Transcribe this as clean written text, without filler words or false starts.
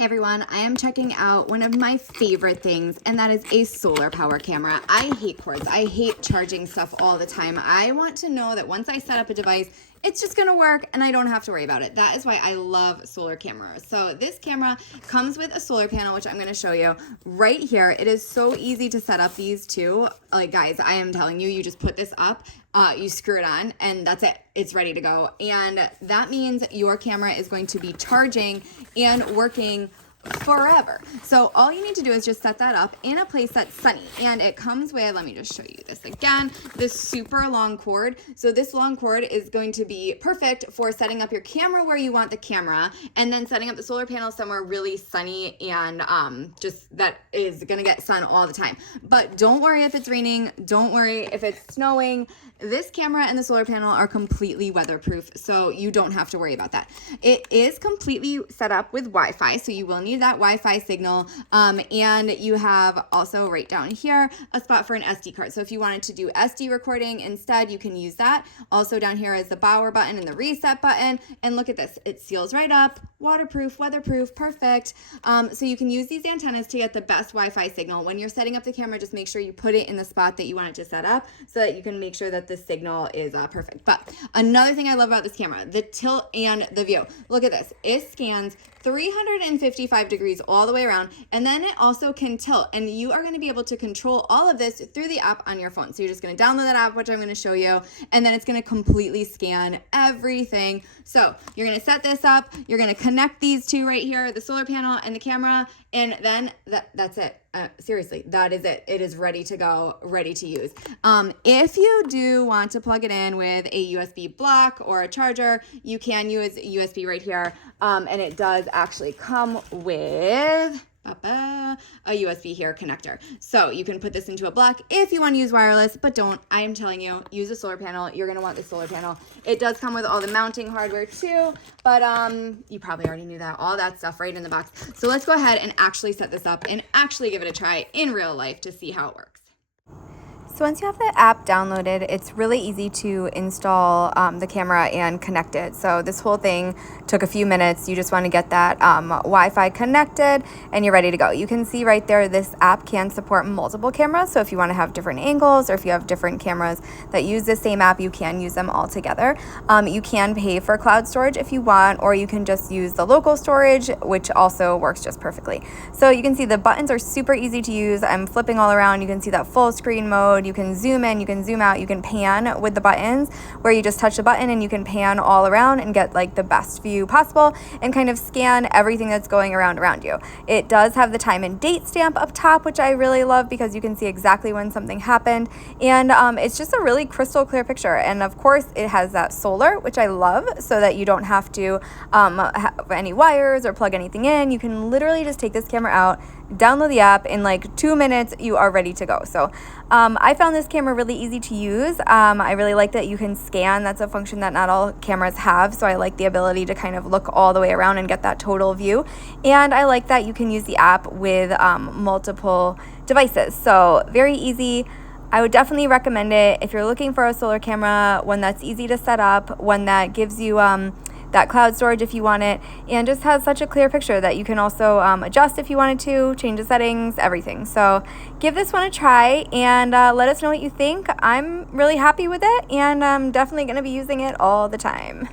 Hey everyone, I am checking out one of my favorite things, and that is a solar power camera. I hate cords. I hate charging stuff all the time. I want to know that once I set up a device, it's just gonna work and I don't have to worry about it. That is why I love solar cameras. So this camera comes with a solar panel, which I'm gonna show you right here. It is so easy to set up these two. Like guys, I am telling you, you just put this up, you screw it on, and that's it. It's ready to go. And that means your camera is going to be charging and working forever. So all you need to do is just set that up in a place that's sunny, and it comes with, let me just show you this again, this super long cord. So this long cord is going to be perfect for setting up your camera where you want the camera, and then setting up the solar panel somewhere really sunny and just that is gonna get sun all the time. But don't worry if it's raining, don't worry if it's snowing. This camera and the solar panel are completely weatherproof, so you don't have to worry about that. It is completely set up with Wi-Fi, so you will need that Wi-Fi signal, and you have also right down here a spot for an SD card. So if you wanted to do SD recording instead, you can use that. Also down here is the power button and the reset button, and look at this, it seals right up, waterproof, weatherproof, perfect. So you can use these antennas to get the best Wi-Fi signal. When you're setting up the camera, just make sure you put it in the spot that you want it to set up so that you can make sure that the signal is perfect. But another thing I love about this camera, the tilt and the view. Look at this, it scans 355 degrees all the way around, and then it also can tilt, and you are going to be able to control all of this through the app on your phone. So you're just going to download that app, which I'm going to show you, and then it's going to completely scan everything. So you're going to set this up, you're going to connect these two right here, the solar panel and the camera, and then that's it. Seriously, that is it. It is ready to go, ready to use. If you do want to plug it in with a USB block or a charger, you can use USB right here, and it does actually come with a USB here connector. So you can put this into a block if you want to use wireless, but don't. I am telling you, use a solar panel. You're going to want the solar panel. It does come with all the mounting hardware too, but you probably already knew that, all that stuff right in the box. So let's go ahead and actually set this up and actually give it a try in real life to see how it works. So once you have the app downloaded, it's really easy to install the camera and connect it. So this whole thing took a few minutes. You just want to get that Wi-Fi connected and you're ready to go. You can see right there, this app can support multiple cameras. So if you want to have different angles or if you have different cameras that use the same app, you can use them all together. You can pay for cloud storage if you want, or you can just use the local storage, which also works just perfectly. So you can see the buttons are super easy to use. I'm flipping all around. You can see that full screen mode. You can zoom in, you can zoom out, you can pan with the buttons, where you just touch the button and you can pan all around and get like the best view possible and kind of scan everything that's going around you. It does have the time and date stamp up top, which I really love because you can see exactly when something happened, and it's just a really crystal clear picture. And of course it has that solar, which I love, so that you don't have to have any wires or plug anything in. You can literally just take this camera out, download the app, in like 2 minutes you are ready to go. So I found this camera really easy to use. I really like that you can scan. That's a function that not all cameras have, so I like the ability to kind of look all the way around and get that total view. And I like that you can use the app with multiple devices, so very easy. I would definitely recommend it if you're looking for a solar camera, one that's easy to set up, one that gives you that cloud storage if you want it, and just has such a clear picture that you can also adjust if you wanted to, change the settings, everything. So give this one a try and let us know what you think. I'm really happy with it, and I'm definitely going to be using it all the time.